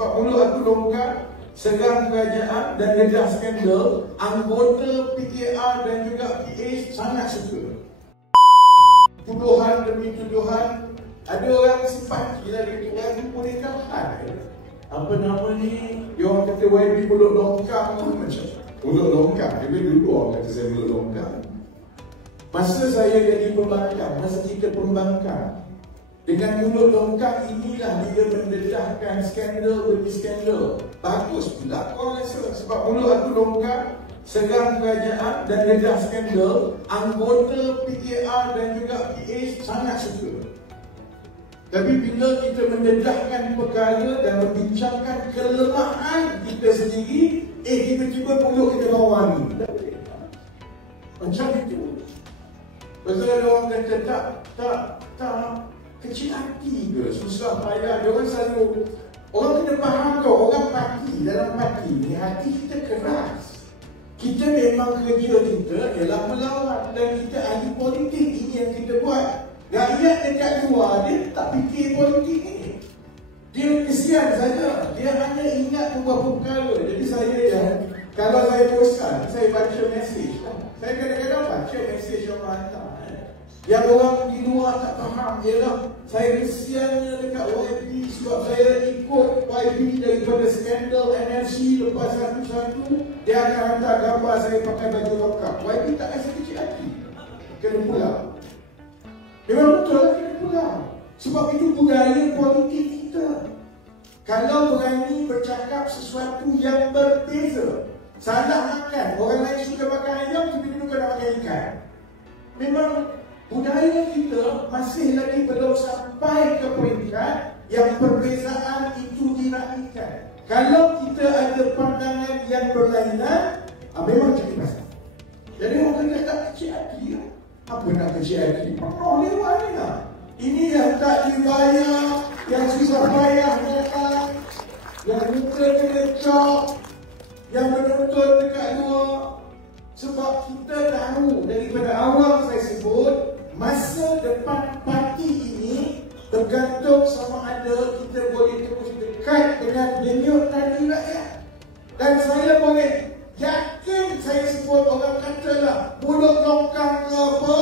sebab mulut aku longgar, serang kerajaan dan dedah skandal, anggota PKR dan juga PH sangat suka. Tuduhan demi tuduhan, ada orang simpati lah dekat orang ni boleh kalah. Apa nama ni, dia orang kata YB mulut longkang macam mulut longkang. Dia dulu orang kata saya mulut longkang. Masa saya jadi pembangkang, masa kita pembangkang, dengan mulut longkang inilah dia mendedahkan skandal demi skandal. Bagus pula korang rasa, sebab mulut aku longkang, serang kerajaan dan dedah skandal, anggota PKR dan juga PH sangat suka. Tapi bila kita mendedahkan perkara dan membincangkan kelemahan kita sendiri, tiba-tiba mulut kita lawan. Macam itu. Pasal ada orang kata tak kecil hati ke, susah payah. Dia orang selalu, orang kena faham tau, orang parti, dalam parti ni hati kita keras. Kita memang kerja kita ialah melawan, dan kita ahli politik, ini yang kita buat. Rakyat dekat luar, dia tak fikir politik ni. Dia kesian saja, dia hanya ingat beberapa perkara. Jadi saya kalau saya postkan, saya baca mesej. Saya kadang-kadang baca mesej orang hantar. Yang orang di luar tak faham ialah saya kesiannya dekat YB sebab saya ikut YB daripada skandal NLC lepas satu-satu, dia akan hantar gambar saya pakai baju lengkap. YB tak rasa kecil hati. Kena pulang. Memang betul lah kena pulang. Sebab itu budaya politik kita. Kalau berani bercakap sesuatu yang berbeza, salah makan, orang lain suka makan ayam, tiba-tiba kau nak makan ikan. Memang budaya kita masih lagi belum sampai ke peringkat yang perbezaan itu dinafikan. Kalau kita ada pandangan yang berlainan, memang jadi masalah. Jadi orang kata tak kecil hati. Apa nak kecil hati? Penuh lewat ni lah. Ini yang tak dibayar, yang susah payah datang, yang muka kena cop, yang menonton dekat luar. Sebab kita tahu daripada awal saya sebut, masa depan parti ini bergantung sama ada kita boleh terus dekat dengan denyut nadi rakyat. Dan saya boleh yakin, saya sebut orang katalah mulut longkang ke apa,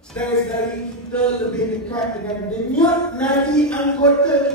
saudara-saudari kita lebih dekat dengan denyut nadi anggota